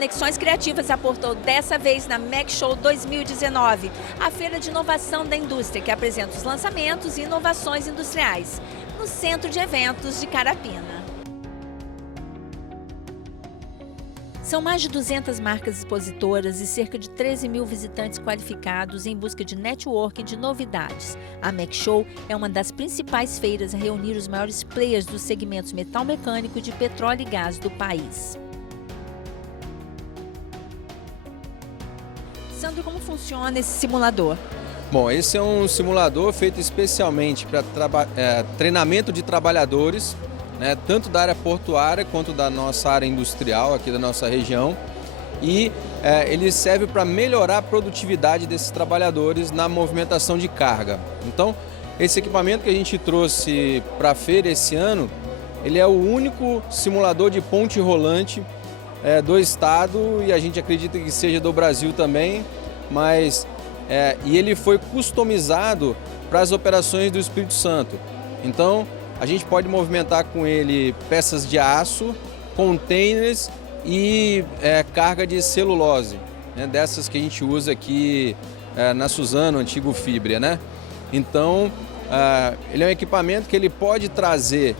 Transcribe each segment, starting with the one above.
Conexões Criativas aportou dessa vez na MEC Show 2019, a feira de inovação da indústria que apresenta os lançamentos e inovações industriais, no Centro de Eventos de Carapina. São mais de 200 marcas expositoras e cerca de 13 mil visitantes qualificados em busca de networking de novidades. A MEC Show é uma das principais feiras a reunir os maiores players dos segmentos metal mecânico e de petróleo e gás do país. Sandro, como funciona esse simulador? Bom, esse é um simulador feito especialmente para treinamento de trabalhadores, né, tanto da área portuária quanto da nossa área industrial aqui da nossa região. E ele serve para melhorar a produtividade desses trabalhadores na movimentação de carga. Então, esse equipamento que a gente trouxe para a feira esse ano, ele é o único simulador de ponte rolante do estado e a gente acredita que seja do Brasil também, mas e ele foi customizado para as operações do Espírito Santo. Então, a gente pode movimentar com ele peças de aço, containers e carga de celulose, né, dessas que a gente usa aqui na Suzano, antigo Fibria, né? Então, ele é um equipamento que ele pode trazer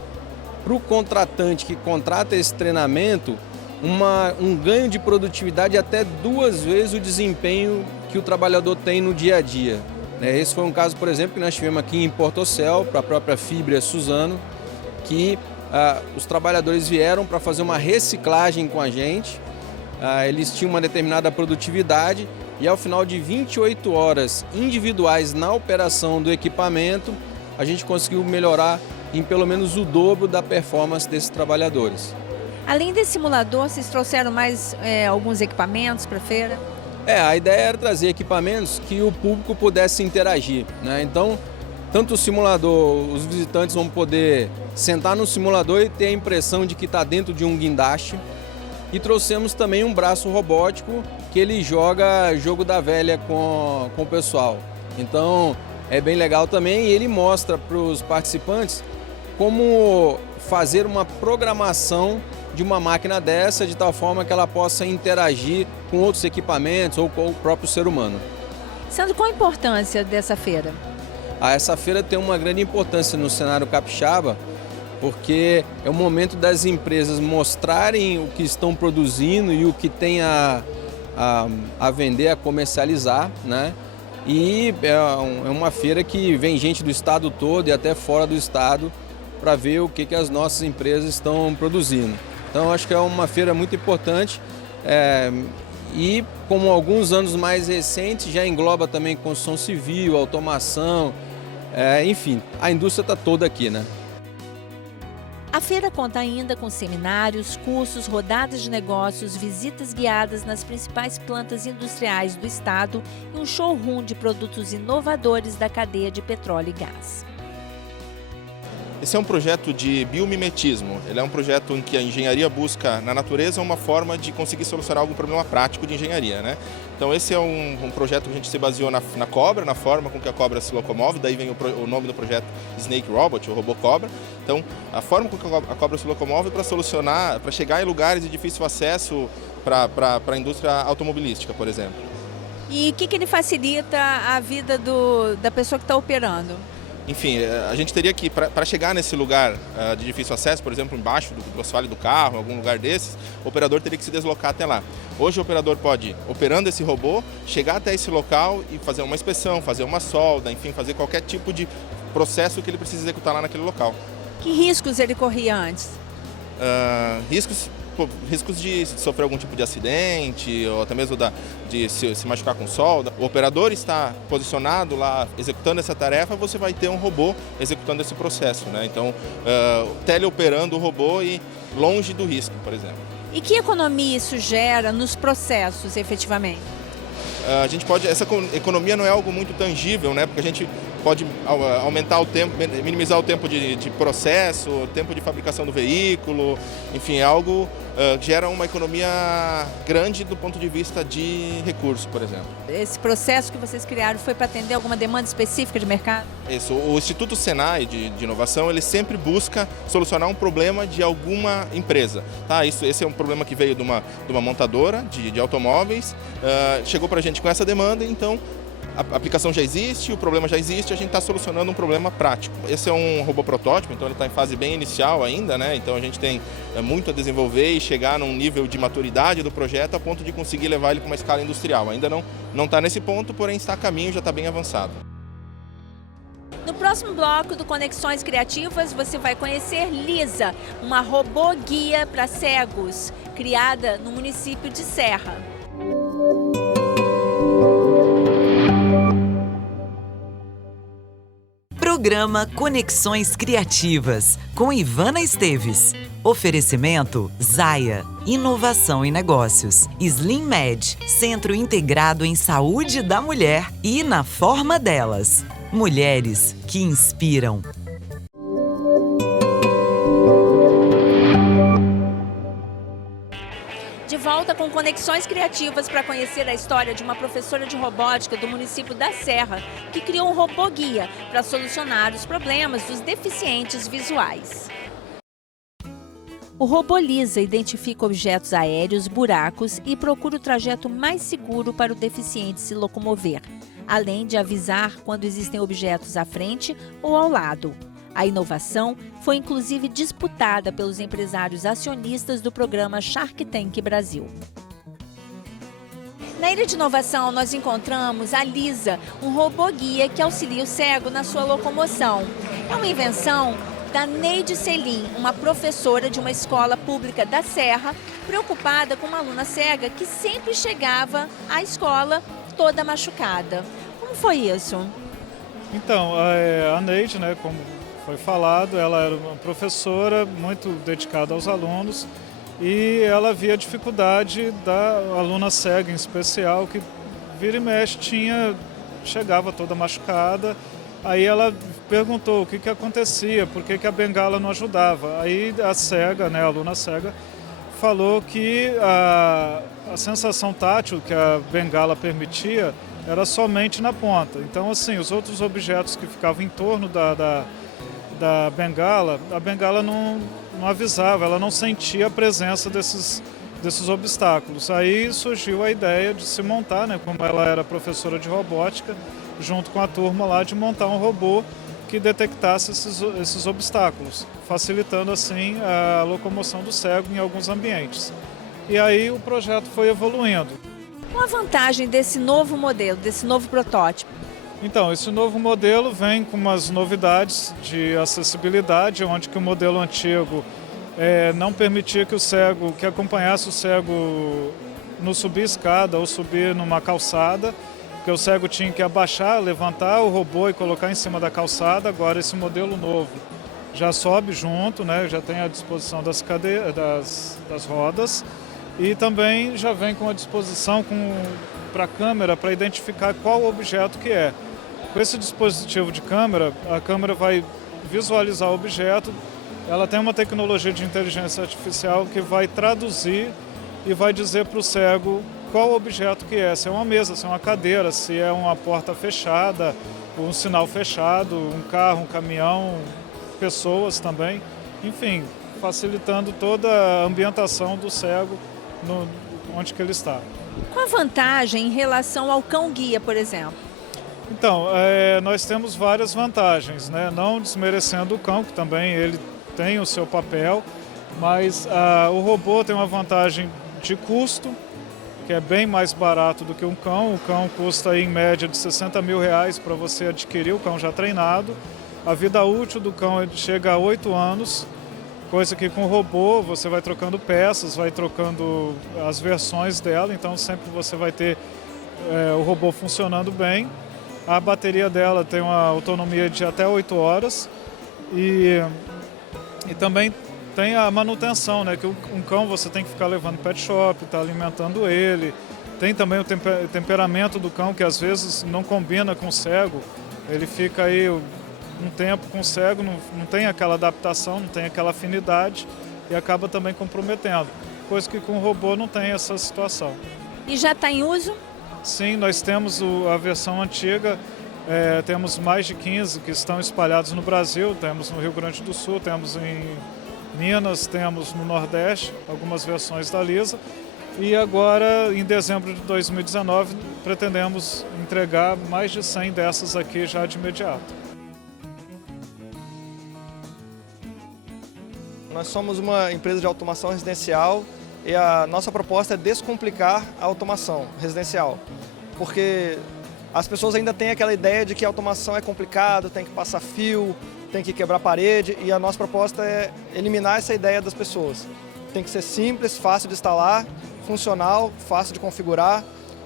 para o contratante que contrata esse treinamento um ganho de produtividade até 2 vezes o desempenho que o trabalhador tem no dia a dia. Esse foi um caso, por exemplo, que nós tivemos aqui em Portocel, para a própria Fibria Suzano, que os trabalhadores vieram para fazer uma reciclagem com a gente. Eles tinham uma determinada produtividade e ao final de 28 horas individuais na operação do equipamento, a gente conseguiu melhorar em pelo menos o dobro da performance desses trabalhadores. Além desse simulador, vocês trouxeram mais alguns equipamentos para a feira? A ideia era trazer equipamentos que o público pudesse interagir, né? Então, tanto o simulador, os visitantes vão poder sentar no simulador e ter a impressão de que está dentro de um guindaste. E trouxemos também um braço robótico que ele joga jogo da velha com o pessoal. Então, é bem legal também e ele mostra para os participantes como fazer uma programação de uma máquina dessa, de tal forma que ela possa interagir com outros equipamentos ou com o próprio ser humano. Sandro, qual a importância dessa feira? Essa feira tem uma grande importância no cenário capixaba, porque é o momento das empresas mostrarem o que estão produzindo e o que tem a vender, a comercializar, né? E é uma feira que vem gente do estado todo e até fora do estado para ver o que as nossas empresas estão produzindo. Então, acho que é uma feira muito importante e, como alguns anos mais recentes, já engloba também construção civil, automação, enfim, a indústria está toda aqui, né? A feira conta ainda com seminários, cursos, rodadas de negócios, visitas guiadas nas principais plantas industriais do estado e um showroom de produtos inovadores da cadeia de petróleo e gás. Esse é um projeto de biomimetismo. Ele é um projeto em que a engenharia busca na natureza uma forma de conseguir solucionar algum problema prático de engenharia, né? Então esse é um projeto que a gente se baseou na cobra, na forma com que a cobra se locomove, daí vem o nome do projeto Snake Robot, o robô cobra. Então a forma com que a cobra se locomove para solucionar, para chegar em lugares de difícil acesso para a indústria automobilística, por exemplo. E o que ele facilita a vida da pessoa que está operando? Enfim, a gente teria que, para chegar nesse lugar de difícil acesso, por exemplo, embaixo do assoalho do carro, em algum lugar desses, o operador teria que se deslocar até lá. Hoje o operador pode, operando esse robô, chegar até esse local e fazer uma inspeção, fazer uma solda, enfim, fazer qualquer tipo de processo que ele precisa executar lá naquele local. Que riscos ele corria antes? Riscos de sofrer algum tipo de acidente ou até mesmo de se machucar com solda. O operador está posicionado lá executando essa tarefa, você vai ter um robô executando esse processo, né? Então, teleoperando o robô e longe do risco, por exemplo. E que economia isso gera nos processos, efetivamente? Essa economia não é algo muito tangível, né? Porque a gente pode aumentar o tempo, minimizar o tempo de processo, o tempo de fabricação do veículo, enfim, é algo que gera uma economia grande do ponto de vista de recurso, por exemplo. Esse processo que vocês criaram foi para atender alguma demanda específica de mercado? Isso, o Instituto Senai de Inovação, ele sempre busca solucionar um problema de alguma empresa. Tá? Esse é um problema que veio de uma montadora de automóveis, chegou para a gente com essa demanda, então a aplicação já existe, o problema já existe, a gente está solucionando um problema prático. Esse é um robô protótipo, então ele está em fase bem inicial ainda, né? Então a gente tem muito a desenvolver e chegar num nível de maturidade do projeto a ponto de conseguir levar ele para uma escala industrial. Ainda não está nesse ponto, porém está a caminho, já está bem avançado. No próximo bloco do Conexões Criativas, você vai conhecer Lisa, uma robô guia para cegos, criada no município de Serra. Programa Conexões Criativas, com Ivana Esteves. Oferecimento Zaya, Inovação e Negócios. Slim Med, Centro Integrado em Saúde da Mulher e na Forma Delas. Mulheres que inspiram. De volta com Conexões Criativas para conhecer a história de uma professora de robótica do município da Serra que criou um robô guia para solucionar os problemas dos deficientes visuais. O robô Lisa identifica objetos aéreos, buracos e procura o trajeto mais seguro para o deficiente se locomover, além de avisar quando existem objetos à frente ou ao lado. A inovação foi inclusive disputada pelos empresários acionistas do programa Shark Tank Brasil. Na Ilha de Inovação, nós encontramos a Lisa, um robô guia que auxilia o cego na sua locomoção. É uma invenção da Neide Selim, uma professora de uma escola pública da Serra, preocupada com uma aluna cega que sempre chegava à escola toda machucada. Como foi isso? Então, a Neide, né, como foi falado, ela era uma professora muito dedicada aos alunos e ela via a dificuldade da aluna cega em especial, que vira e mexe chegava toda machucada. Aí ela perguntou o que acontecia, por que a bengala não ajudava. Aí a cega, né, a aluna cega, falou que a sensação tátil que a bengala permitia era somente na ponta. Então, assim, os outros objetos que ficavam em torno da bengala, a bengala não avisava, ela não sentia a presença desses obstáculos. Aí surgiu a ideia de se montar, né, como ela era professora de robótica, junto com a turma lá, de montar um robô que detectasse esses obstáculos, facilitando assim a locomoção do cego em alguns ambientes. E aí o projeto foi evoluindo. Qual a vantagem desse novo modelo, desse novo protótipo? Então, esse novo modelo vem com umas novidades de acessibilidade, onde que o modelo antigo não permitia que acompanhasse o cego no subir escada ou subir numa calçada, porque o cego tinha que abaixar, levantar o robô e colocar em cima da calçada. Agora esse modelo novo já sobe junto, né, já tem a disposição das rodas e também já vem com a disposição para a câmera para identificar qual objeto que é. Com esse dispositivo de câmera, a câmera vai visualizar o objeto, ela tem uma tecnologia de inteligência artificial que vai traduzir e vai dizer para o cego qual objeto que é, se é uma mesa, se é uma cadeira, se é uma porta fechada, um sinal fechado, um carro, um caminhão, pessoas também, enfim, facilitando toda a ambientação do cego onde que ele está. Qual a vantagem em relação ao cão-guia, por exemplo? Então, nós temos várias vantagens, né? Não desmerecendo o cão, que também ele tem o seu papel, mas o robô tem uma vantagem de custo, que é bem mais barato do que um cão. O cão custa aí, em média de R$60 mil para você adquirir o cão já treinado. A vida útil do cão chega a 8 anos, coisa que com o robô você vai trocando peças, vai trocando as versões dela, então sempre você vai ter o robô funcionando bem. A bateria dela tem uma autonomia de até 8 horas e também tem a manutenção, né? Que um cão você tem que ficar levando pet shop, tá alimentando ele. Tem também o temperamento do cão, que às vezes não combina com o cego. ele fica aí um tempo com o cego, não tem aquela adaptação, não tem aquela afinidade e acaba também comprometendo, coisa que com o robô não tem essa situação. E já está em uso? Sim, nós temos a versão antiga, temos mais de 15 que estão espalhados no Brasil, temos no Rio Grande do Sul, temos em Minas, temos no Nordeste, algumas versões da Lisa. E agora, em dezembro de 2019, pretendemos entregar mais de 100 dessas aqui já de imediato. Nós somos uma empresa de automação residencial e a nossa proposta é descomplicar a automação residencial, porque as pessoas ainda têm aquela ideia de que a automação é complicado, tem que passar fio, tem que quebrar parede, e a nossa proposta é eliminar essa ideia das pessoas. Tem que ser simples, fácil de instalar, funcional, fácil de configurar.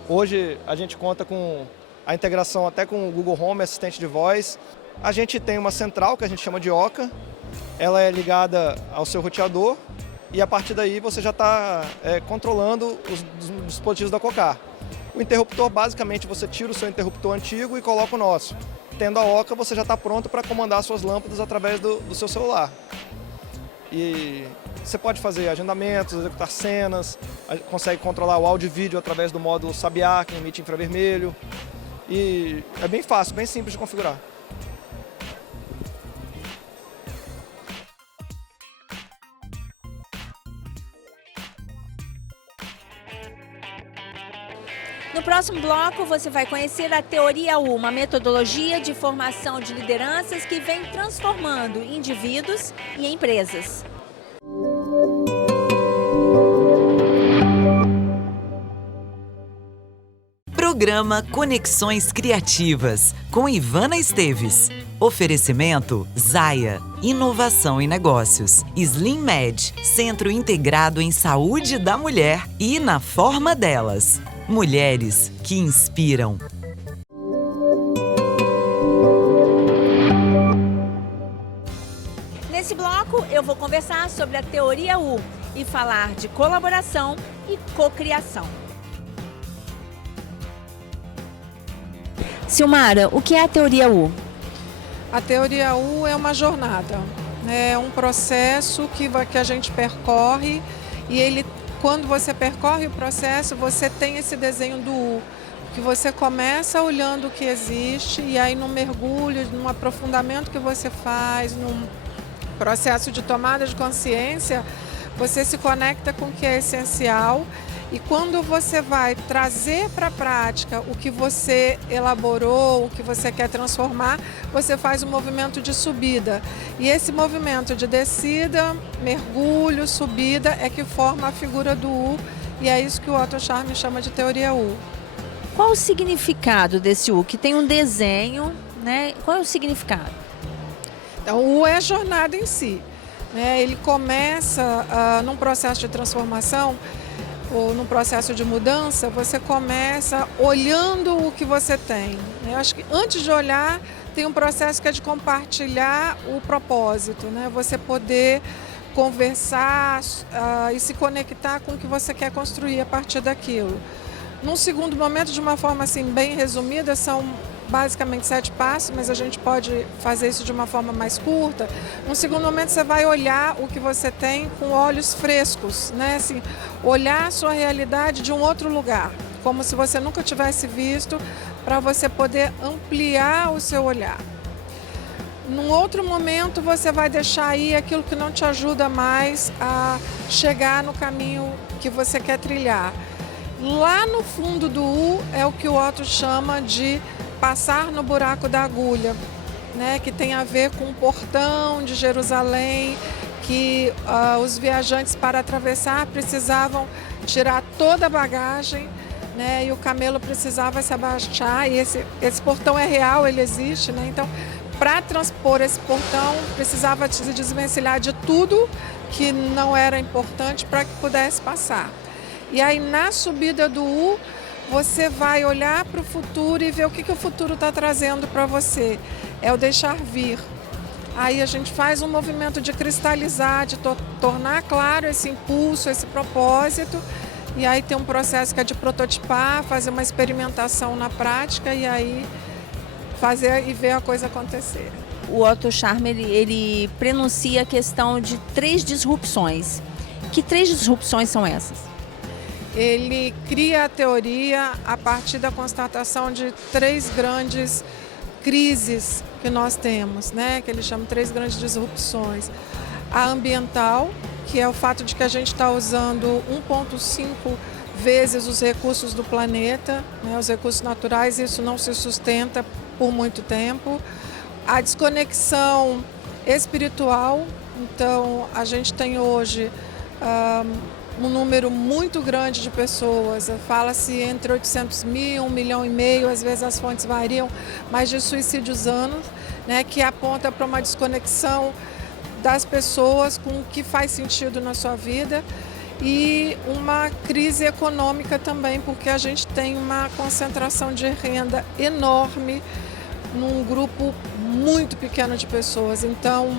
Hoje a gente conta com a integração até com o Google Home, assistente de voz. A gente tem uma central que a gente chama de OCA, ela é ligada ao seu roteador e a partir daí você já está controlando os dispositivos da Cocar. O interruptor, basicamente, você tira o seu interruptor antigo e coloca o nosso. Tendo a OCA, você já está pronto para comandar suas lâmpadas através do seu celular. E você pode fazer agendamentos, executar cenas, consegue controlar o áudio e vídeo através do módulo Sabiá, que emite infravermelho. E é bem fácil, bem simples de configurar. No próximo bloco, você vai conhecer a Teoria U, uma metodologia de formação de lideranças que vem transformando indivíduos e empresas. Programa Conexões Criativas, com Ivana Esteves. Oferecimento Zaya, inovação em negócios. Slim Med, centro integrado em saúde da mulher e na forma delas. Mulheres que inspiram. Nesse bloco, eu vou conversar sobre a Teoria U e falar de colaboração e cocriação. Silmara, o que é a Teoria U? A Teoria U é uma jornada, é um processo que a gente percorre e quando você percorre o processo, você tem esse desenho do U, que você começa olhando o que existe e aí num mergulho, num aprofundamento que você faz, num processo de tomada de consciência, você se conecta com o que é essencial e quando você vai trazer para a prática o que você elaborou, o que você quer transformar, você faz um movimento de subida. E esse movimento de descida, mergulho, subida é que forma a figura do U e é isso que o Otto Scharmer chama de Teoria U. Qual o significado desse U? Que tem um desenho, né? Qual é o significado? Então, o U é a jornada em si, né? Ele começa num processo de transformação ou num processo de mudança, você começa olhando o que você tem. Eu acho que antes de olhar, tem um processo que é de compartilhar o propósito, né? Você poder conversar e se conectar com o que você quer construir a partir daquilo. Num segundo momento, de uma forma assim bem resumida, são basicamente 7 passos, mas a gente pode fazer isso de uma forma mais curta. No segundo momento, você vai olhar o que você tem com olhos frescos, né? Assim, olhar a sua realidade de um outro lugar, como se você nunca tivesse visto, para você poder ampliar o seu olhar. Num outro momento, você vai deixar aí aquilo que não te ajuda mais a chegar no caminho que você quer trilhar. Lá no fundo do U é o que o Otto chama de passar no buraco da agulha, né, que tem a ver com o portão de Jerusalém, que os viajantes para atravessar precisavam tirar toda a bagagem, né, e o camelo precisava se abaixar, e esse portão é real, ele existe, né, então para transpor esse portão precisava se desvencilhar de tudo que não era importante para que pudesse passar. E aí na subida do U, você vai olhar para o futuro e ver o que o futuro está trazendo para você. É o deixar vir. Aí a gente faz um movimento de cristalizar, de tornar claro esse impulso, esse propósito. E aí tem um processo que é de prototipar, fazer uma experimentação na prática e aí fazer e ver a coisa acontecer. O Otto Scharmer, ele prenuncia a questão de 3 disrupções. Que 3 disrupções são essas? Ele cria a teoria a partir da constatação de 3 grandes crises que nós temos, né? Que ele chama 3 grandes disrupções. A ambiental, que é o fato de que a gente está usando 1,5 vezes os recursos do planeta, né? Os recursos naturais, isso não se sustenta por muito tempo. A desconexão espiritual, então a gente tem hoje um número muito grande de pessoas, fala-se entre 800 mil, 1,5 milhão, às vezes as fontes variam, mas de suicídios anos, né, que aponta para uma desconexão das pessoas com o que faz sentido na sua vida, e uma crise econômica também, porque a gente tem uma concentração de renda enorme num grupo muito pequeno de pessoas. Então,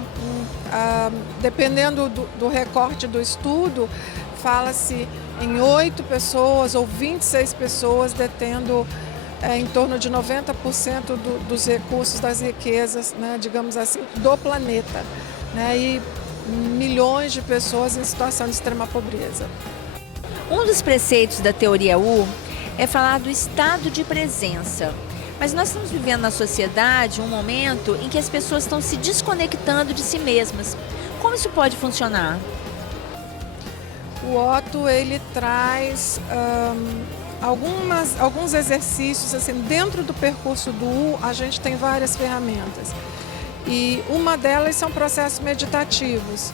dependendo do recorte do estudo, fala-se em 8 pessoas ou 26 pessoas detendo em torno de 90% dos recursos, das riquezas, né, digamos assim, do planeta, né, e milhões de pessoas em situação de extrema pobreza. Um dos preceitos da teoria U é falar do estado de presença. Mas nós estamos vivendo na sociedade um momento em que as pessoas estão se desconectando de si mesmas. Como isso pode funcionar? O Otto, ele traz alguns exercícios, assim, dentro do percurso do U, a gente tem várias ferramentas. E uma delas são processos meditativos,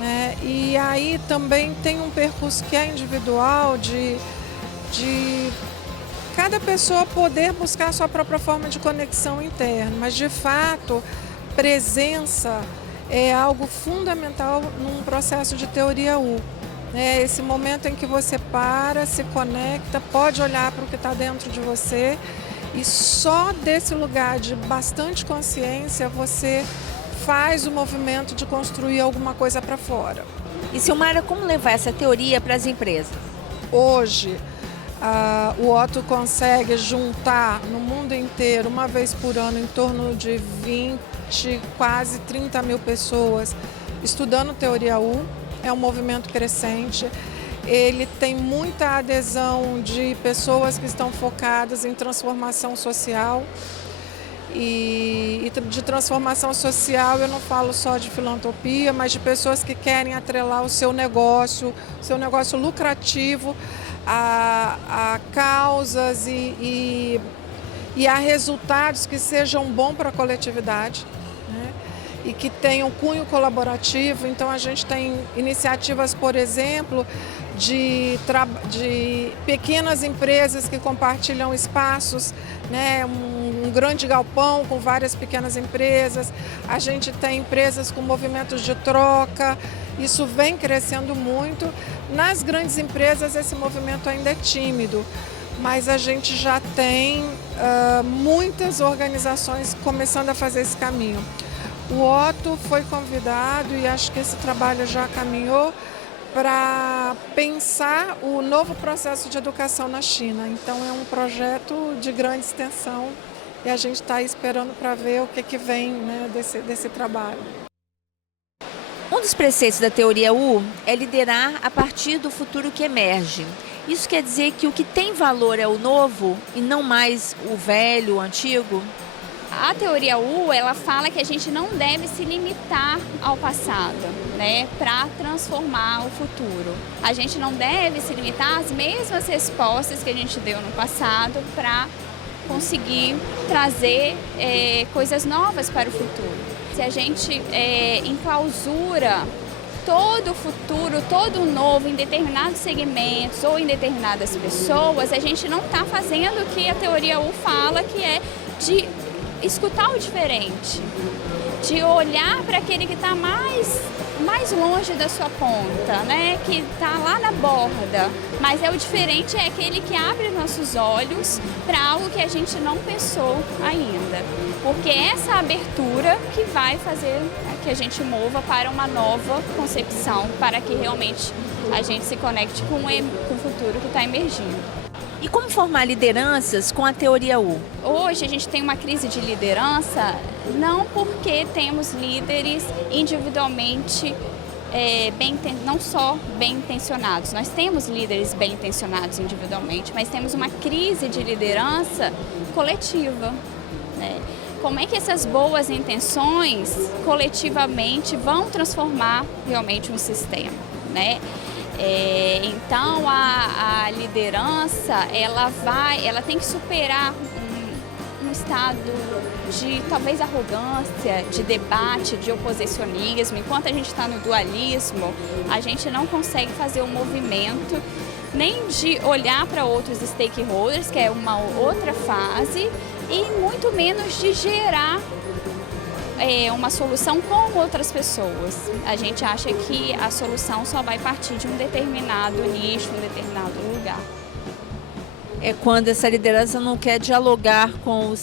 né? E aí também tem um percurso que é individual de cada pessoa poder buscar a sua própria forma de conexão interna, mas de fato, presença é algo fundamental num processo de teoria U. É esse momento em que você para, se conecta, pode olhar para o que está dentro de você, e só desse lugar de bastante consciência você faz o movimento de construir alguma coisa para fora. E Silmara, como levar essa teoria para as empresas? Hoje, o Otto consegue juntar no mundo inteiro, uma vez por ano, em torno de 20, quase 30 mil pessoas estudando teoria U. É um movimento crescente. Ele tem muita adesão de pessoas que estão focadas em transformação social. E de transformação social eu não falo só de filantropia, mas de pessoas que querem atrelar o seu negócio lucrativo a causas e a resultados que sejam bons para a coletividade, né? E que tenham cunho colaborativo. Então a gente tem iniciativas, por exemplo, de pequenas empresas que compartilham espaços, né? Um grande galpão com várias pequenas empresas. A gente tem empresas com movimentos de troca. Isso vem crescendo muito. Nas grandes empresas esse movimento ainda é tímido, mas a gente já tem muitas organizações começando a fazer esse caminho. O Otto foi convidado, e acho que esse trabalho já caminhou, para pensar o novo processo de educação na China. Então é um projeto de grande extensão e a gente está esperando para ver o que vem, né, desse trabalho. Um dos preceitos da teoria U é liderar a partir do futuro que emerge. Isso quer dizer que o que tem valor é o novo e não mais o velho, o antigo? A teoria U, ela fala que a gente não deve se limitar ao passado, né, para transformar o futuro. A gente não deve se limitar às mesmas respostas que a gente deu no passado para conseguir trazer coisas novas para o futuro. Se a gente enclausura todo o futuro, todo o novo em determinados segmentos ou em determinadas pessoas, a gente não está fazendo o que a teoria U fala, que é de escutar o diferente, de olhar para aquele que está mais longe da sua ponta, né? Que está lá na borda, mas o diferente é aquele que abre nossos olhos para algo que a gente não pensou ainda, porque essa abertura que vai fazer que a gente mova para uma nova concepção, para que realmente a gente se conecte com o futuro que está emergindo. E como formar lideranças com a teoria U? Hoje a gente tem uma crise de liderança não porque temos líderes individualmente não só bem intencionados. Nós temos líderes bem intencionados individualmente, mas temos uma crise de liderança coletiva, né? Como é que essas boas intenções coletivamente vão transformar realmente um sistema, né? Então a liderança ela tem que superar um estado de talvez arrogância, de debate, de oposicionismo. Enquanto a gente está no dualismo, a gente não consegue fazer um movimento nem de olhar para outros stakeholders, que é uma outra fase, e muito menos de gerar uma solução com outras pessoas. A gente acha que a solução só vai partir de um determinado nicho, um determinado lugar. É quando essa liderança não quer dialogar com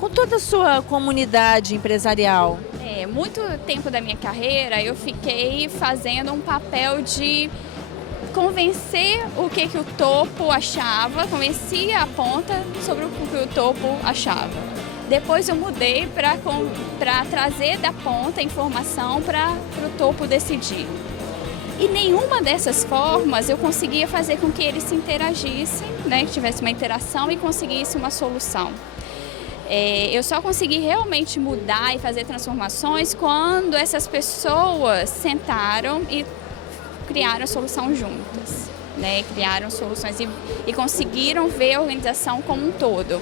com toda a sua comunidade empresarial. Muito tempo da minha carreira eu fiquei fazendo um papel de convencer o que o topo achava, convencia a ponta sobre o que o topo achava. Depois eu mudei para trazer da ponta informação para o topo decidir. E nenhuma dessas formas eu conseguia fazer com que eles se interagissem, né, que tivesse uma interação e conseguisse uma solução. Eu só consegui realmente mudar e fazer transformações quando essas pessoas sentaram e criaram a solução juntas, né? Criaram soluções e conseguiram ver a organização como um todo.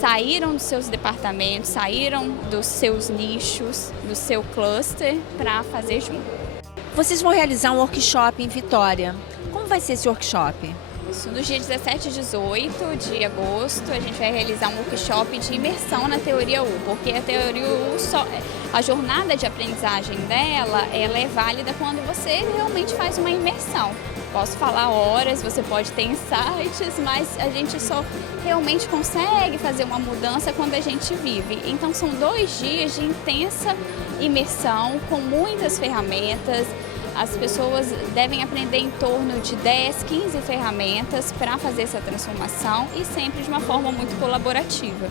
Saíram dos seus departamentos, saíram dos seus nichos, do seu cluster para fazer junto. Vocês vão realizar um workshop em Vitória. Como vai ser esse workshop? Isso, no dia 17 e 18 de agosto, a gente vai realizar um workshop de imersão na teoria U, porque a teoria U, a jornada de aprendizagem dela, ela é válida quando você realmente faz uma imersão. Posso falar horas, você pode ter insights, mas a gente só realmente consegue fazer uma mudança quando a gente vive. Então são 2 dias de intensa imersão, com muitas ferramentas. As pessoas devem aprender em torno de 10, 15 ferramentas para fazer essa transformação e sempre de uma forma muito colaborativa.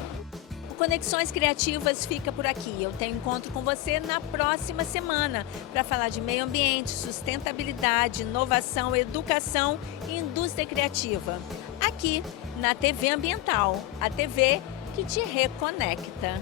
O Conexões Criativas fica por aqui. Eu tenho encontro com você na próxima semana para falar de meio ambiente, sustentabilidade, inovação, educação e indústria criativa. Aqui na TV Ambiental, a TV que te reconecta.